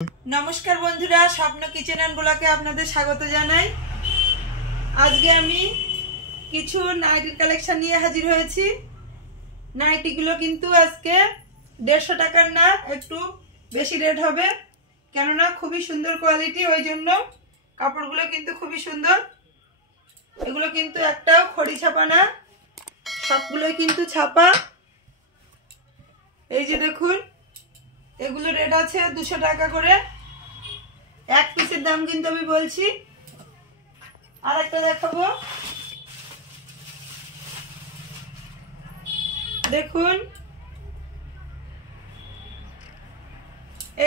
नमस्कार बंधुरा स्वप्न किचेन एंड ब्लगे आपनादेर स्वागत जानाई। आजके आमी किछु नाइटिर कालेक्शन निये हाजिर हयेछि। नाइटिगुलो किन्तु आजके 150 टाकार ना एकटू बेशी रेट होबे, केनना खूबई सुंदर क्वालिटी, ओई जोन्नो कापड़गुलो किन्तु खूबई सुंदर। एगुलो किन्तु एकटाओ खड़ी छापा ना, सबगुलोई किन्तु छापा। এই যে দেখুন, এগুলো রেট আছে 200 টাকা করে। এক পিসের দাম কিন্তু আমি বলছি। আর একটা দেখাবো, দেখুন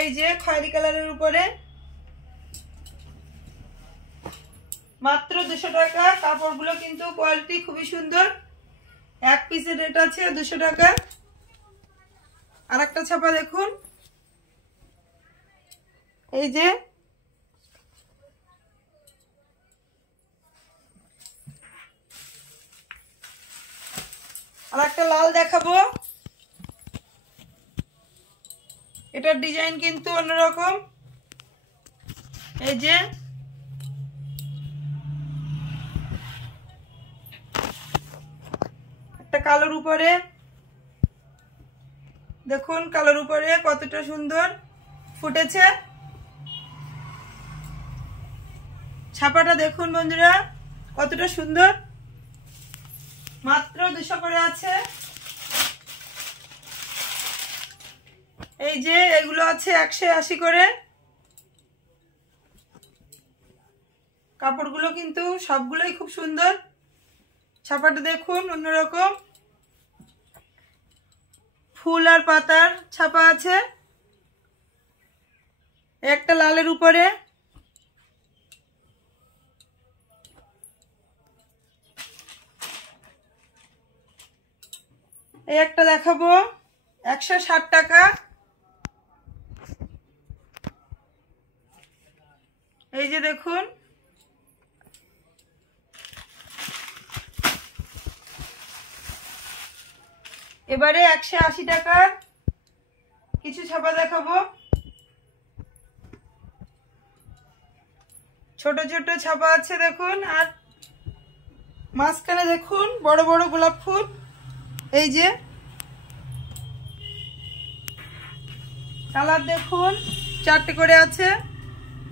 এই যে খয়েরি কালারের উপরে মাত্র 200 টাকা। কাপড়গুলো কিন্তু কোয়ালিটি খুবই সুন্দর। এক পিসের রেট আছে 200 টাকা। আর একটা ছাপা দেখুন, এই যে আর একটা লাল দেখাবো। এটার ডিজাইন কিন্তু অন্যরকম। এই যে একটা কালোর উপরে দেখুন, কালোর উপরে কতটা সুন্দর ফুটেছে। ছাপাটা দেখুন বন্ধুরা কতটা সুন্দর, মাত্র 200 করে আছে। এই যে এগুলো আছে 180 করে। কাপড়গুলো কিন্তু সবগুলোই খুব সুন্দর। ছাপাটা দেখুন অন্যরকম, ফুল আর পাতার ছাপা আছে। একটা লালের উপরে এই একটা দেখাবো 160 টাকা। এই যে দেখুন, এবারে 180 টাকার কিছু ছাপা দেখাবো। ছোট ছোট ছাপা আছে দেখুন, আর মাঝখানে দেখুন বড় বড় গোলাপ ফুল। এই যে কালার দেখুন 4টে করে আছে,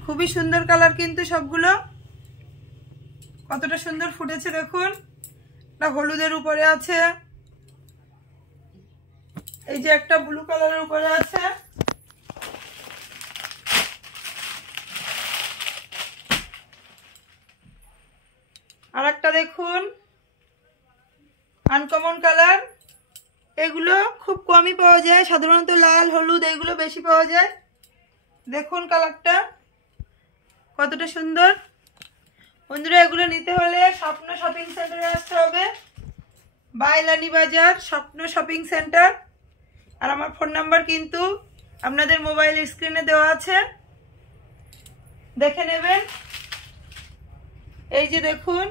খুবই সুন্দর কালার কিন্তু সবগুলো। কতটা সুন্দর ফুটেছে দেখুন। এটা হলুদের উপরে আছে, এই যে একটা ব্লু কালারের উপরে আছে। আর একটা দেখুন আনকমন কালার। এগুলো খুব কমই পাওয়া যায়, সাধারণত লাল হলুদ এগুলো বেশি পাওয়া যায়। দেখুন কালারটা কতটা সুন্দর। বন্ধুরা এগুলো নিতে হলে স্বপ্ন শপিং সেন্টারে আসতে হবে, বাইলানি বাজার স্বপ্ন শপিং সেন্টার। আর আমার ফোন নাম্বার কিন্তু আপনাদের মোবাইল স্ক্রিনে দেওয়া আছে, দেখে নেবেন। এই যে দেখুন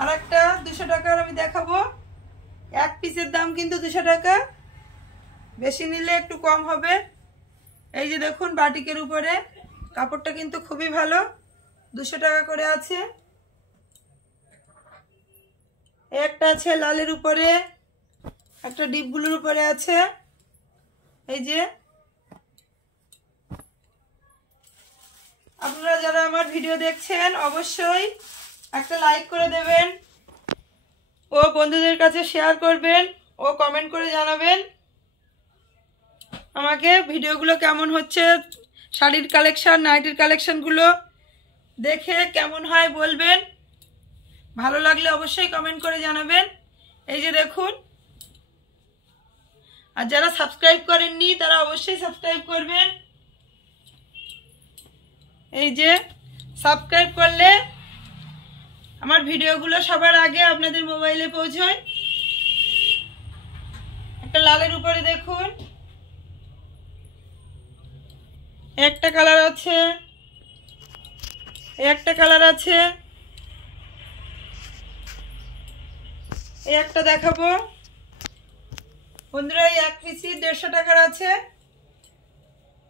আর একটা 200 টাকার আমি দেখাবো। এক পিসের দাম কিন্তু 200 টাকা, বেশি নিলে একটু কম হবে। এই যে দেখুন বাটিকের উপরে কাপড়টা কিন্তু খুবই ভালো, 200 টাকা করে আছে। একটা আছে লালের উপরে, একটা ডিপ ব্লুর উপরে আছে। এই যে আপনারা যারা আমার ভিডিও দেখছেন অবশ্যই একটা লাইক করে দেবেন ও বন্ধুদের কাছে শেয়ার করবেন ও কমেন্ট করে জানাবেন আমাকে ভিডিওগুলো কেমন হচ্ছে। শাড়ির কালেকশন নাইটির কালেকশনগুলো দেখে কেমন হয় বলবেন, ভালো লাগলে অবশ্যই কমেন্ট করে জানাবেন। এই যে দেখুন, আর যারা সাবস্ক্রাইব করেননি তারা অবশ্যই সাবস্ক্রাইব করবেন। এই যে সাবস্ক্রাইব করলে আমার ভিডিওগুলো সবার আগে আপনাদের মোবাইলে পৌঁছয়। একটা লালের উপরে দেখুন একটা কালার আছে, একটা কালার আছে। এই একটা দেখাবো, বন্ধুরা এই এক পিসি 150 টাকার আছে,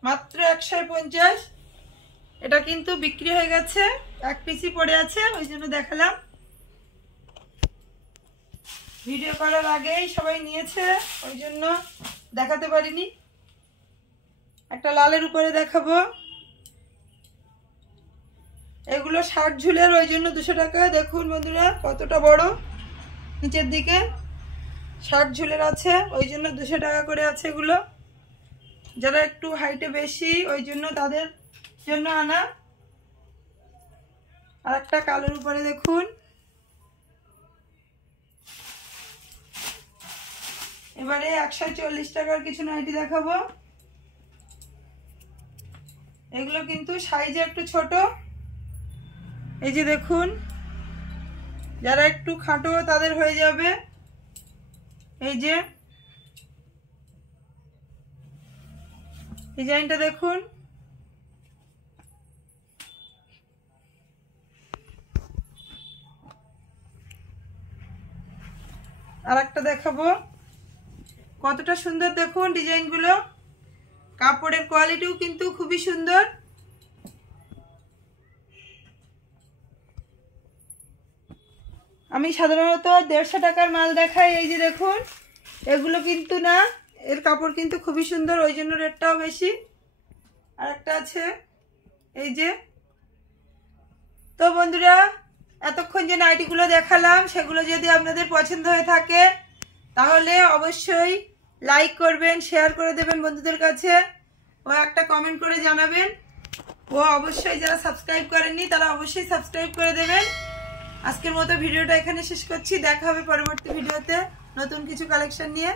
মাত্র 150। এটা কিন্তু বিক্রি হয়ে গেছে, এক পিসি পড়ে আছে, ওই জন্য দেখালাম। ভিডিও করার আগেই সবাই নিয়েছে, ওই জন্য দেখাতে পারিনি। একটা লালের উপরে দেখাবো, এগুলো 60 ঝুলের, ওই জন্য 200 টাকা। দেখুন বন্ধুরা কতটা বড়, নিচের দিকে 60 ঝুলের আছে, ওই জন্য 200 টাকা করে আছে এগুলো। যারা একটু হাইটে বেশি, ওই জন্য তাদের জন্য আনা। আর একটা কালোর উপরে দেখুন। এবারে 140 টাকার কিছু নাইটি দেখাবো। এগুলো কিন্তু সাইজে একটু ছোট, এই যে দেখুন, যারা একটু খাটো তাদের হয়ে যাবে। এই যে ডিজাইনটা দেখুন, আর একটা দেখাবো, কতটা সুন্দর দেখুন ডিজাইনগুলো। কাপড়ের কোয়ালিটিও কিন্তু খুবই সুন্দর। আমি সাধারণত 150 টাকার মাল দেখাই, এই যে দেখুন, এগুলো কিন্তু না, এর কাপড় কিন্তু খুবই সুন্দর, ওই জন্য রেটটাও বেশি। আর একটা আছে এই যে। তো বন্ধুরা, এতক্ষণ যে নাইটিগুলো দেখালাম, সেগুলো যদি আপনাদের পছন্দ হয়ে থাকে তাহলে অবশ্যই লাইক করবেন, শেয়ার করে দেবেন বন্ধুদের কাছে, ও একটা কমেন্ট করে জানাবেন। ও অবশ্যই যারা সাবস্ক্রাইব করেননি তারা অবশ্যই সাবস্ক্রাইব করে দেবেন। আজকের মতো ভিডিওটা এখানে শেষ করছি, দেখা হবে পরবর্তী ভিডিওতে নতুন কিছু কালেকশন নিয়ে।